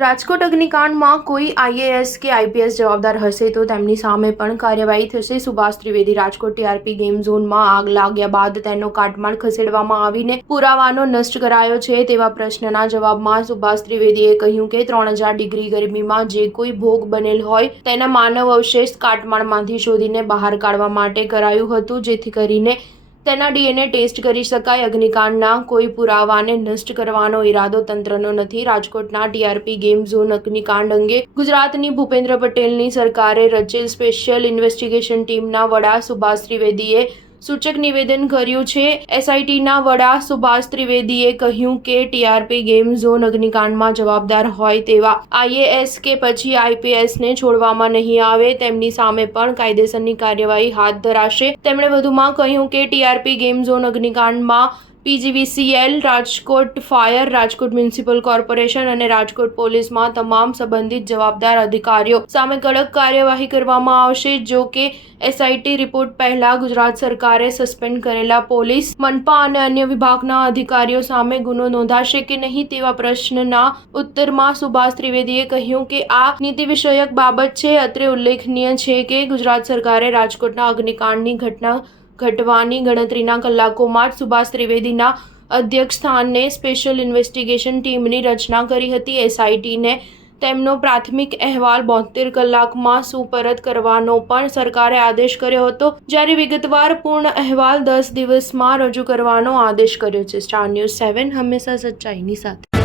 રાજકોટ અગ્નિકાંડમાં કોઈ આઈએએસ કે આઈપીએસ જવાબદાર હશે તો તેમની સામે પણ કાર્યવાહી થશે. સુભાષ ત્રિવેદી. રાજકોટ ટીઆરપી ગેમ ઝોનમાં આગ લાગ્યા બાદ તેનો કાટમાળ ખસેડવામાં આવીને પુરાવાનો નષ્ટ કરાયો છે તેવા પ્રશ્નના જવાબમાં સુભાષ ત્રિવેદીએ કહ્યું કે 3000 ડિગ્રી ગરમીમાં જે કોઈ ભોગ બનેલ હોય તેના માનવ અવશેષ કાટમાળમાંથી શોધીને બહાર કાઢવા માટે કરાયું હતું, જેથી કરીને તેના ડીએનએ ટેસ્ટ કરી શકાય. અગ્નિકાંડના કોઈ પુરાવાને નષ્ટ કરવાનો ઈરાદો તંત્રનો નથી. રાજકોટના ટીઆરપી ગેમ ઝોન અગ્નિકાંડ અંગે ગુજરાતની ભૂપેન્દ્ર પટેલની સરકારે રચેલ સ્પેશિયલ ઇન્વેસ્ટિગેશન ટીમના વડા સુભાષ ત્રિવેદીએ સૂચક નિવેદન કર્યું છે. એસઆઈટીના વડા સુભાષ ત્રિવેદીએ કહ્યું કે ટીઆરપી ગેમ ઝોન અગ્નિકાંડમાં જવાબદાર હોય તેવા આઈએએસ કે પછી આઈપીએસને છોડવામાં નહીં આવે, તેમની સામે પણ કાયદેસરની કાર્યવાહી હાથ ધરાશે. તેમણે વધુમાં કહ્યું કે ટીઆરપી ગેમ ઝોન અગ્નિકાંડમાં PGVCL, Rajkot fire, Rajkot municipal corporation અને રાજકોટ પોલીસમાં તમામ સંબંધિત જવાબદાર અધિકારીઓ સામે કડક કાર્યવાહી કરવામાં આવશે. જો કે એસઆઈટી રિપોર્ટ પહેલા ગુજરાત સરકારે સસ્પેન્ડ કરેલા પોલીસ, મનપા અને અન્ય વિભાગના અધિકારીઓ સામે ગુનો નોંધાશે કે નહીં તેવા પ્રશ્નના ઉત્તરમાં સુભાષ ત્રિવેદીએ કહ્યું કે આ નીતિ વિષયક બાબત છે. અત્રે ઉલ્લેખનીય છે કે ગુજરાત સરકારે રાજકોટના અગ્નિકાંડની ઘટના ઘટવાની ગણતરીના કલાકોમાં જ સુભાષ ત્રિવેદીના અધ્યક્ષસ્થાને સ્પેશિયલ ઇન્વેસ્ટિગેશન ટીમની રચના કરી હતી. એસઆઈટીને તેમનો પ્રાથમિક અહેવાલ 72 કલાકમાં સુપરત કરવાનો પણ સરકારે આદેશ કર્યો હતો, જ્યારે વિગતવાર પૂર્ણ અહેવાલ 10 દિવસમાં રજૂ કરવાનો આદેશ કર્યો છે. સ્ટાર ન્યૂઝ 7 હંમેશા સચ્ચાઈની સાથે.